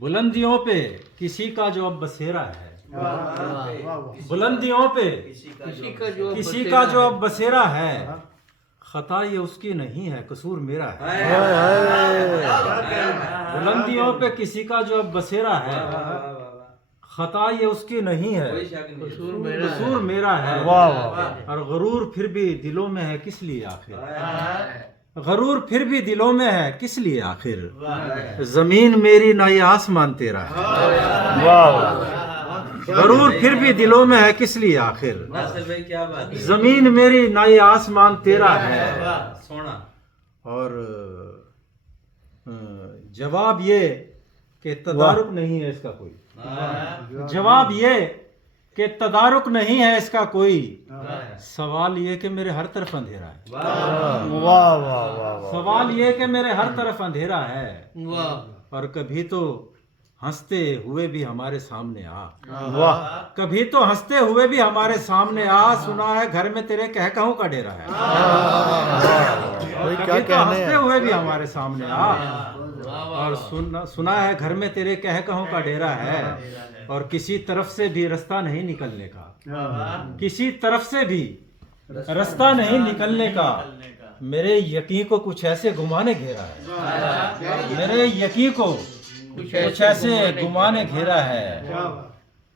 بلندیوں پہ کسی کا جو اب بسیرا ہے، بلندیوں پہ کسی کا جو اب بسیرا ہے، خطا یہ اس کی نہیں ہے، قصور میرا ہے۔ بلندیوں پہ کسی کا جو اب بسیرا ہے، خطا یہ اس کی نہیں ہے، قصور میرا ہے۔ اور غرور پھر بھی دلوں میں ہے کس لیے آخر؟ غرور پھر بھی دلوں میں ہے کس لیے آخر؟ زمین میری نہ یہ آسمان تیرا ہے۔ غرور پھر بھی دلوں میں ہے کس لیے آخر؟ زمین میری نہ یہ آسمان تیرا ہے۔ اور جواب یہ کہ تدارک نہیں ہے اس کا کوئی، جواب یہ کہ تدارک نہیں ہے اس کا کوئی، سوال یہ کہ میرے ہر طرف اندھیرا ہے۔ سوال یہ کہ میرے ہر طرف اندھیرا ہے، اور کبھی تو ہنستے ہوئے بھی ہمارے سامنے آ، کبھی تو ہنستے ہوئے بھی ہمارے سامنے آ، سنا ہے گھر میں تیرے کہوں کا ڈیرا ہے۔ کبھی تو ہنستے ہوئے بھی ہمارے سامنے آ، اور سنا ہے گھر میں تیرے کہوں کا ڈیرا ہے، اور کسی طرف سے بھی رستہ نہیں نکلنے کا، کسی طرف سے بھی رستہ نہیں نکلنے کا۔ میرے یقین کو کچھ ایسے گمان نے گھیرا ہے، میرے یقین کو کچھ ایسے گمان نے گھیرا ہے،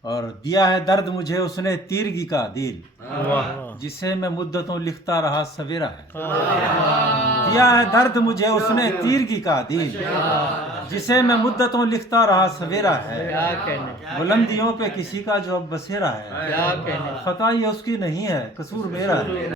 اور دیا ہے درد مجھے اس نے تیرگی کا دل، جسے میں مدتوں لکھتا رہا سویرا ہے۔ دیا ہے درد مجھے اس نے تیرگی کا دل، جسے میں مدتوں لکھتا رہا سویرا ہے۔ بلندیوں پہ کسی کا جو اب بسیرا ہے، خطا یہ اس کی نہیں ہے، قصور میرا ہے۔